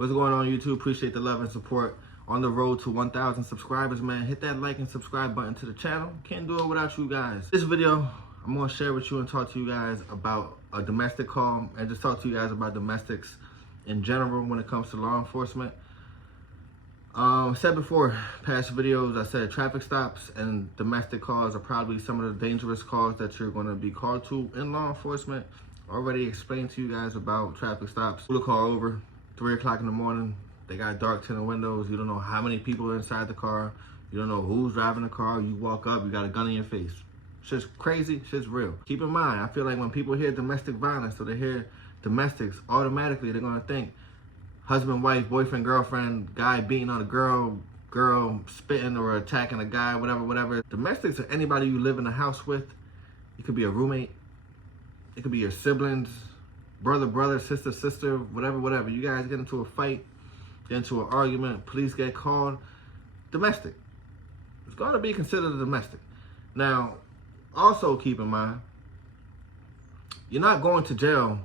What's going on, YouTube? Appreciate the love and support. On the road to 1,000 subscribers, man. Hit that like and subscribe button to the channel. Can't do it without you guys. This video, I'm going to share with you and talk to you guys about a domestic call and just talk to you guys about domestics in general when it comes to law enforcement. Said before, past videos, I said traffic stops and domestic calls are probably some of the dangerous calls that you're going to be called to in law enforcement. Already explained to you guys about traffic stops. Pull the car over, 3 o'clock in the morning. They got dark tinted windows. You don't know how many people are inside the car. You don't know who's driving the car. You walk up, you got a gun in your face. Shit's crazy, shit's real. Keep in mind, I feel like when people hear domestic violence or they hear domestics, automatically they're gonna think husband, wife, boyfriend, girlfriend, guy beating on a girl, girl spitting or attacking a guy, whatever. Domestics are anybody you live in a house with. It could be a roommate. It could be your siblings, brother, sister, whatever. You guys get into a fight, get into an argument, police get called. Domestic. It's going to be considered a domestic. Now, also keep in mind, you're not going to jail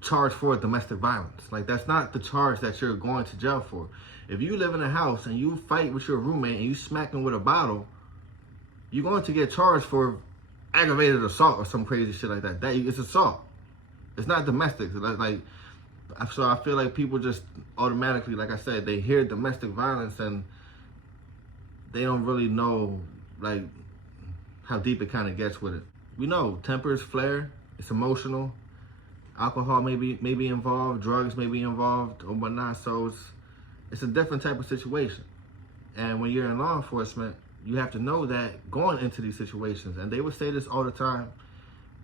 charged for domestic violence. Like, that's not the charge that you're going to jail for. If you live in a house and you fight with your roommate and you smack him with a bottle, you're going to get charged for aggravated assault or some crazy shit like that. It's assault. It's not domestic. So I feel like people just automatically, like I said, they hear domestic violence and they don't really know like how deep it kind of gets with it. We know tempers flare. It's emotional. Alcohol may be involved. Drugs may be involved or whatnot. So it's a different type of situation. And when you're in law enforcement, you have to know that going into these situations. And they would say this all the time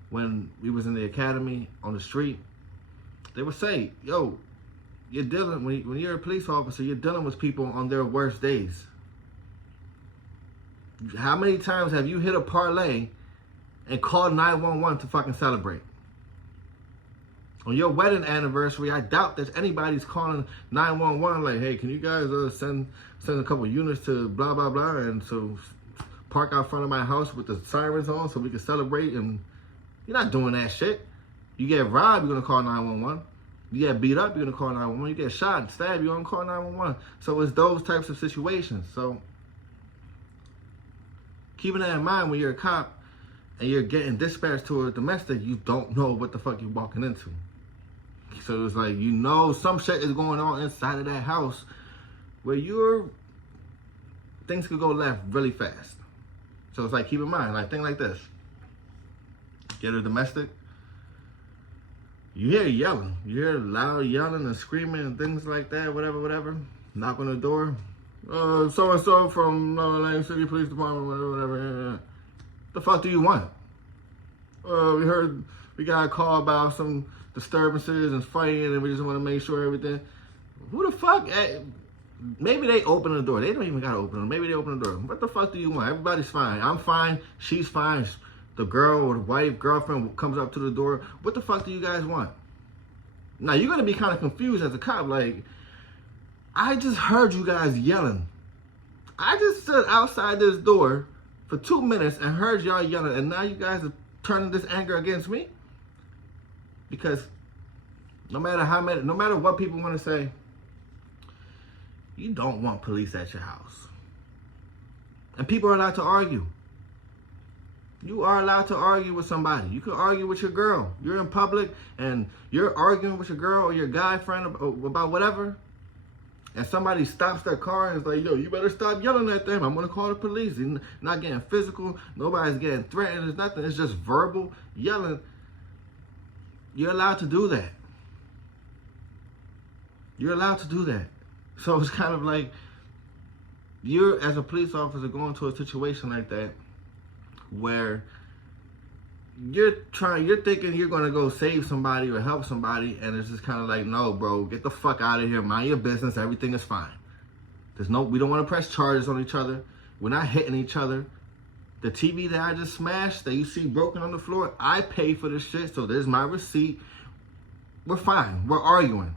when we was in the academy, on the street. They would say, yo, you're dealing, when you're a police officer, you're dealing with people on their worst days. How many times have you hit a parlay and called 911 to fucking celebrate? On your wedding anniversary, I doubt that anybody's calling 911 like, hey, can you guys send a couple units to blah, blah, blah, and so park out front of my house with the sirens on so we can celebrate. And you're not doing that shit. You get robbed, you're going to call 911. You get beat up, you're going to call 911. You get shot and stabbed, you're going to call 911. So it's those types of situations. So keeping that in mind, when you're a cop and you're getting dispatched to a domestic, you don't know what the fuck you're walking into. So it's like, you know, some shit is going on inside of that house where things could go left really fast. So it's like, keep in mind, like, think like this. Get a domestic. You hear yelling. You hear loud yelling and screaming and things like that, whatever. Knock on the door. So-and-so from Lane City Police Department, whatever. The fuck do you want? We heard we got a call about some disturbances and fighting and we just want to make sure everything. Who the fuck? Maybe they open the door. They don't even got to open it. Maybe they open the door. What the fuck do you want? Everybody's fine. I'm fine. She's fine. The girl or the wife, girlfriend comes up to the door. What the fuck do you guys want? Now, you're going to be kind of confused as a cop. Like, I just heard you guys yelling. I just stood outside this door for 2 minutes and heard y'all yelling. And now you guys are turning this anger against me? Because no matter what people want to say, you don't want police at your house. And people are allowed to argue. You are allowed to argue with somebody. You can argue with your girl. You're in public and you're arguing with your girl or your guy friend about whatever. And somebody stops their car and is like, yo, you better stop yelling at them. I'm going to call the police. You're not getting physical. Nobody's getting threatened. There's nothing. It's just verbal yelling. You're allowed to do that. You're allowed to do that. So it's kind of like you're, as a police officer, going to a situation like that where you're thinking you're going to go save somebody or help somebody, and it's just kind of like, no, bro, get the fuck out of here. Mind your business. Everything is fine. We don't want to press charges on each other. We're not hitting each other. The TV that I just smashed, that you see broken on the floor, I paid for this shit, so there's my receipt. We're fine. We're arguing.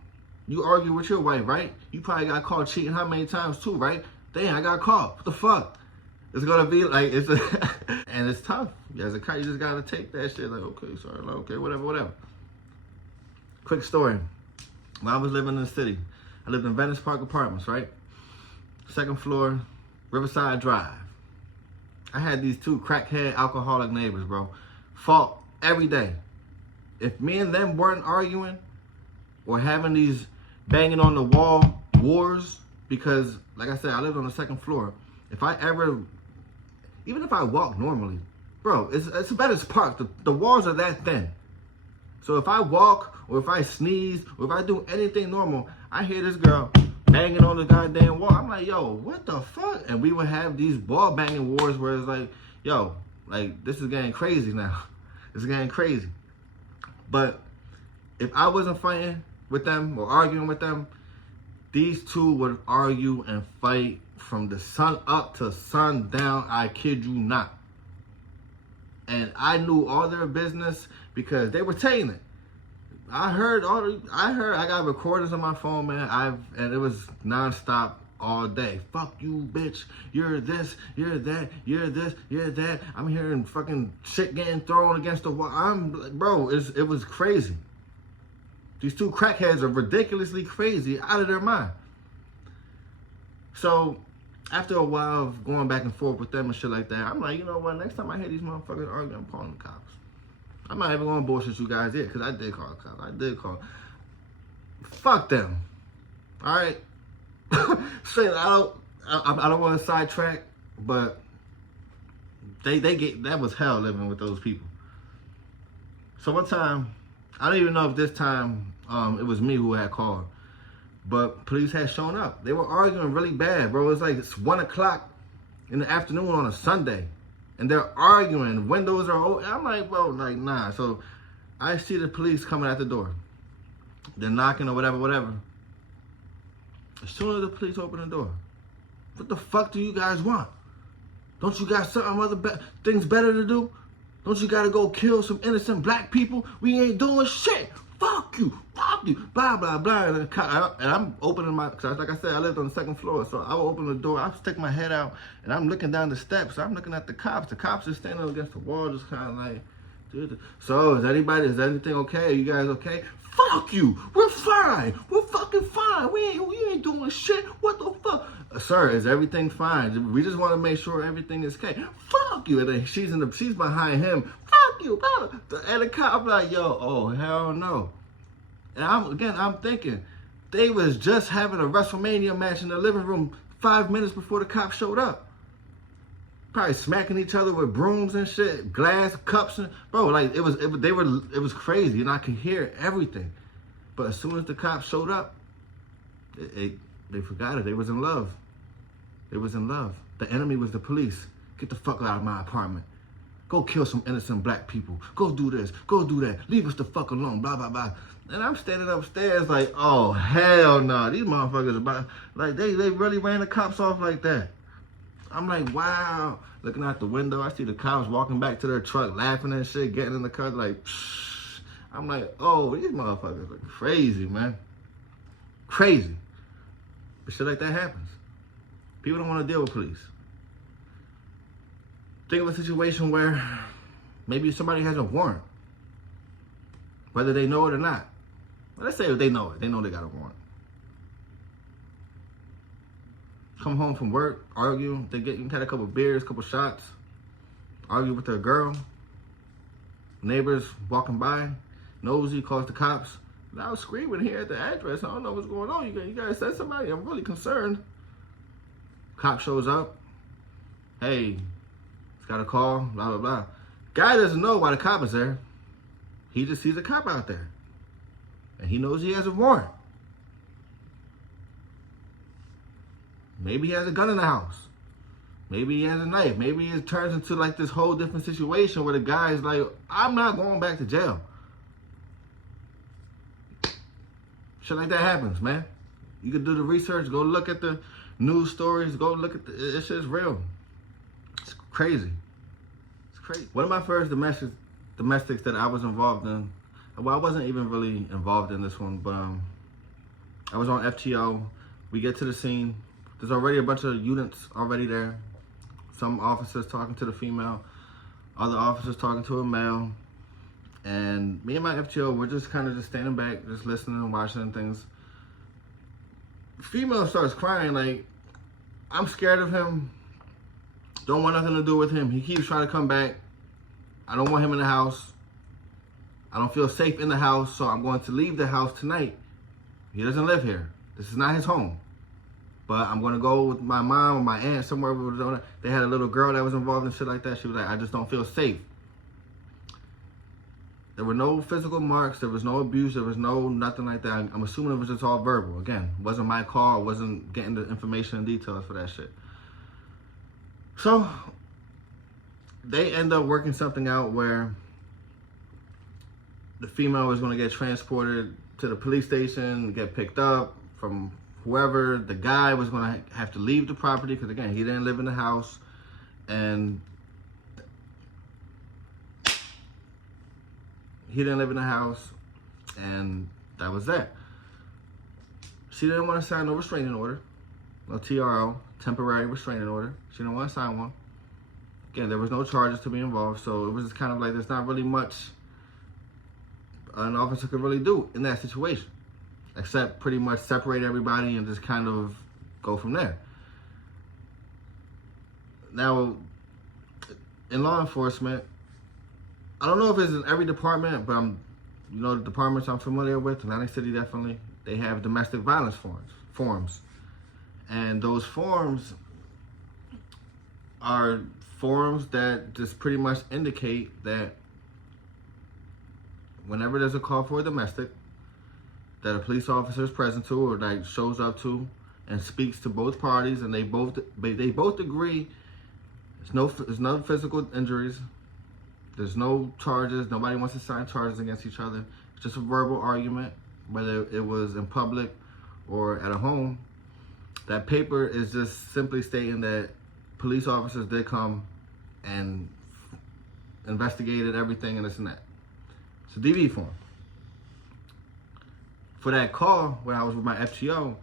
You argue with your wife, right? You probably got caught cheating how many times too, right? Damn, I got caught. What the fuck? It's gonna be like, and it's tough. As a cop, you just gotta take that shit. Like, okay, sorry, okay, whatever. Quick story. when I was living in the city. I lived in Venice Park Apartments, right? Second floor, Riverside Drive. I had these two crackhead alcoholic neighbors, bro. Fought every day. If me and them weren't arguing or having these banging on the wall wars, because like I said, I lived on the second floor. If I ever, even if I walk normally, bro, it's Venice Park. The walls are that thin. So if I walk or if I sneeze or if I do anything normal, I hear this girl banging on the goddamn wall. I'm like, yo, what the fuck? And we would have these ball banging wars where it's like, yo, like this is getting crazy now. It's getting crazy. But if I wasn't fighting with them or arguing with them, these two would argue and fight from the sun up to sundown. I kid you not. And I knew all their business because they were saying it. I got recordings on my phone, man. And it was nonstop all day. Fuck you, bitch. You're this, you're that, you're this, you're that. I'm hearing fucking shit getting thrown against the wall. Bro, it was crazy. These two crackheads are ridiculously crazy, out of their mind. So after a while of going back and forth with them and shit like that, I'm like, you know what? Next time I hear these motherfuckers arguing, I'm calling the cops. I'm not even going to bullshit you guys here, because I did call the cops. I did call. Fuck them. All right? Straight, I don't want to sidetrack, but that was hell living with those people. So one time, I don't even know if this time it was me who had called, but police had shown up. They were arguing really bad, bro. It's 1 o'clock in the afternoon on a Sunday, and they're arguing. Windows are open. I'm like, bro, like, nah. So I see the police coming at the door. They're knocking or whatever. As soon as the police open the door, what the fuck do you guys want? Don't you got something other things better to do? Don't you gotta go kill some innocent black people? We ain't doing shit. Fuck you, blah, blah, blah. And I'm opening cause like I said, I lived on the second floor. So I will open the door, I stick my head out, and I'm looking down the steps. I'm looking at the cops. The cops are standing against the wall, just kind of like, dude. So is anything okay? Are you guys okay? Fuck you, we're fine. We're fucking fine. We ain't doing shit. What the fuck? Sir, is everything fine? We just want to make sure everything is okay. Fuck you. And then she's behind him. Fuck you. And the cop like, yo, oh, hell no. And I'm thinking, they was just having a WrestleMania match in the living room 5 minutes before the cops showed up. Probably smacking each other with brooms and shit, glass cups and bro, like it was crazy, and I could hear everything. But as soon as the cops showed up, they forgot it. They was in love. They was in love. The enemy was the police. Get the fuck out of my apartment. Go kill some innocent black people. Go do this. Go do that. Leave us the fuck alone. Blah blah blah. And I'm standing upstairs like, oh hell no, these motherfuckers about like they really ran the cops off like that. I'm like, wow. Looking out the window, I see the cops walking back to their truck, laughing and shit, getting in the car, like, psh. I'm like, oh, these motherfuckers are crazy, man. Crazy. But shit like that happens. People don't want to deal with police. Think of a situation where maybe somebody has a warrant, whether they know it or not. Well, let's say if they know it, they know they got a warrant. Come home from work, argue, had a couple beers, couple shots, argue with their girl, neighbors walking by, nosy, calls the cops. And I was screaming here at the address. I don't know what's going on. You guys said somebody. I'm really concerned. Cop shows up. Hey, he's got a call, blah, blah, blah. Guy doesn't know why the cop is there. He just sees a cop out there. And he knows he has a warrant. Maybe he has a gun in the house. Maybe he has a knife. Maybe it turns into like this whole different situation where the guy is like, I'm not going back to jail. Shit like that happens, man. You can do the research, go look at the news stories, go look at it's just real. It's crazy. It's crazy. One of my first domestics that I was involved in, well, I wasn't even really involved in this one, but I was on FTO. We get to the scene. There's already a bunch of units already there. Some officers talking to the female, other officers talking to a male. And me and my FTO, we're just kind of just standing back, just listening and watching things. female starts crying like, I'm scared of him. Don't want nothing to do with him. He keeps trying to come back. I don't want him in the house. I don't feel safe in the house, so I'm going to leave the house tonight. He doesn't live here. This is not his home. But I'm going to go with my mom or my aunt somewhere. They had a little girl that was involved in shit like that. She was like, I just don't feel safe. There were no physical marks. There was no abuse. There was no nothing like that. I'm assuming it was just all verbal. Again, it wasn't my call. I wasn't getting the information and details for that shit. So they end up working something out where the female was going to get transported to the police station, get picked up from whoever. The guy was going to have to leave the property because, again, he didn't live in the house. And he didn't live in the house. And that was that. She didn't want to sign no restraining order. No TRO, temporary restraining order. She didn't want to sign one. Again, there was no charges to be involved. So it was just kind of like there's not really much an officer could really do in that situation, except pretty much separate everybody and just kind of go from there. Now, in law enforcement, I don't know if it's in every department, but the departments I'm familiar with, Atlantic City definitely, they have domestic violence forms. And those forms are forms that just pretty much indicate that whenever there's a call for a domestic that a police officer is present to or like shows up to and speaks to both parties, and they both agree there's no physical injuries, there's no charges, nobody wants to sign charges against each other. It's just a verbal argument, whether it was in public or at a home. That paper is just simply stating that police officers did come and investigated everything and this and that. It's a DV form. For that call, when I was with my FTO,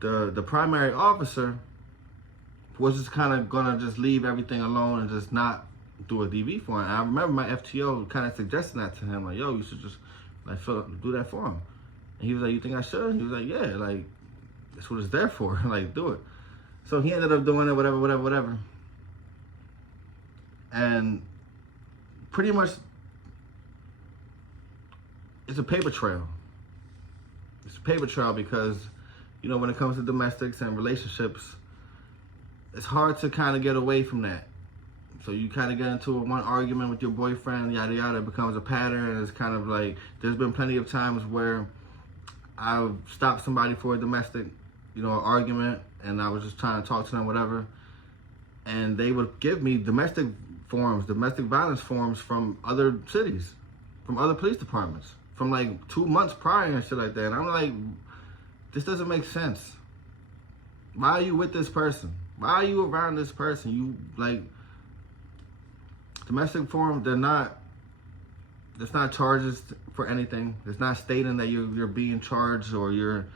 the primary officer was just kind of gonna just leave everything alone and just not do a DV form. And I remember my FTO kind of suggesting that to him, like, yo, you should just like do that for him. And he was like, you think I should? He was like, yeah, like that's what it's there for. Like, do it. So he ended up doing it, whatever. And pretty much, it's a paper trail. It's a paper trail because, when it comes to domestics and relationships, it's hard to kind of get away from that. So you kind of get into one argument with your boyfriend, yada yada, it becomes a pattern. And it's kind of like, there's been plenty of times where I've stopped somebody for a domestic, an argument, and I was just trying to talk to them, whatever. And they would give me domestic violence forms from other cities, from other police departments, from like 2 months prior and shit like that. And I'm like, this doesn't make sense. Why are you with this person? Why are you around this person? You like, domestic forms, there's not charges for anything. It's not stating that you're being charged or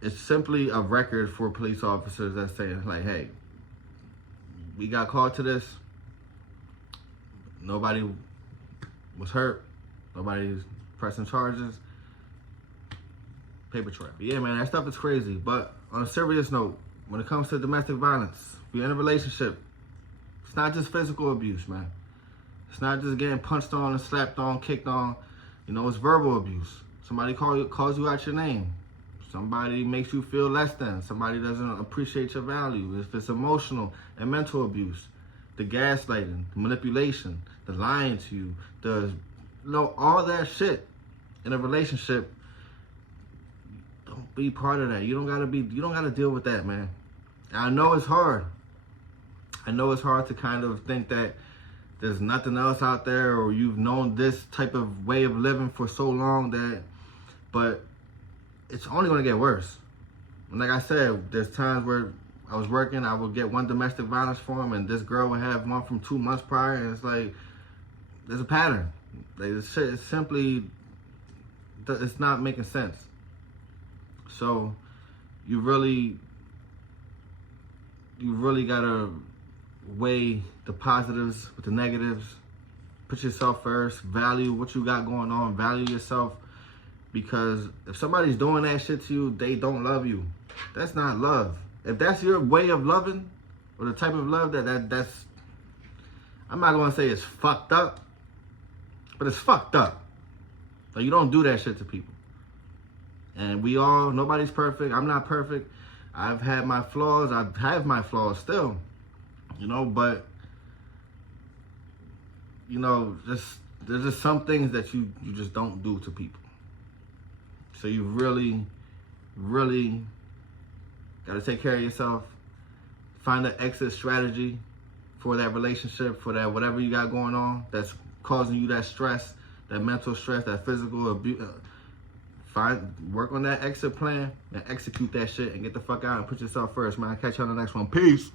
it's simply a record for police officers that's saying like, hey, we got called to this. Nobody was hurt. Nobody's pressing charges. Paper trail. But yeah, man, that stuff is crazy. But on a serious note, when it comes to domestic violence, if you're in a relationship, it's not just physical abuse, man. It's not just getting punched on and slapped on, kicked on. It's verbal abuse. Somebody calls you out your name. Somebody makes you feel less than. Somebody doesn't appreciate your value. If it's emotional and mental abuse, the gaslighting, the manipulation, the lying to you, all that shit in a relationship, don't be part of that. You don't gotta deal with that, man. I know it's hard. I know it's hard to kind of think that there's nothing else out there, or you've known this type of way of living for so long but it's only gonna get worse. And like I said, there's times where I was working, I would get one domestic violence form, and this girl would have one from 2 months prior, and it's like, there's a pattern. Like, this shit is simply, it's not making sense. So, you really gotta weigh the positives with the negatives. Put yourself first. Value what you got going on. Value yourself. Because if somebody's doing that shit to you, they don't love you. That's not love. If that's your way of loving, or the type of love that's, I'm not gonna say it's fucked up, but it's fucked up. Like, you don't do that shit to people. And nobody's perfect. I'm not perfect. I've had my flaws. I have my flaws still, but, there's just some things that you just don't do to people. So you really, really got to take care of yourself. Find an exit strategy for that relationship, for that whatever you got going on that's causing you that stress, that mental stress, that physical abuse. Work on that exit plan and execute that shit and get the fuck out and put yourself first, man. Catch you on the next one. Peace.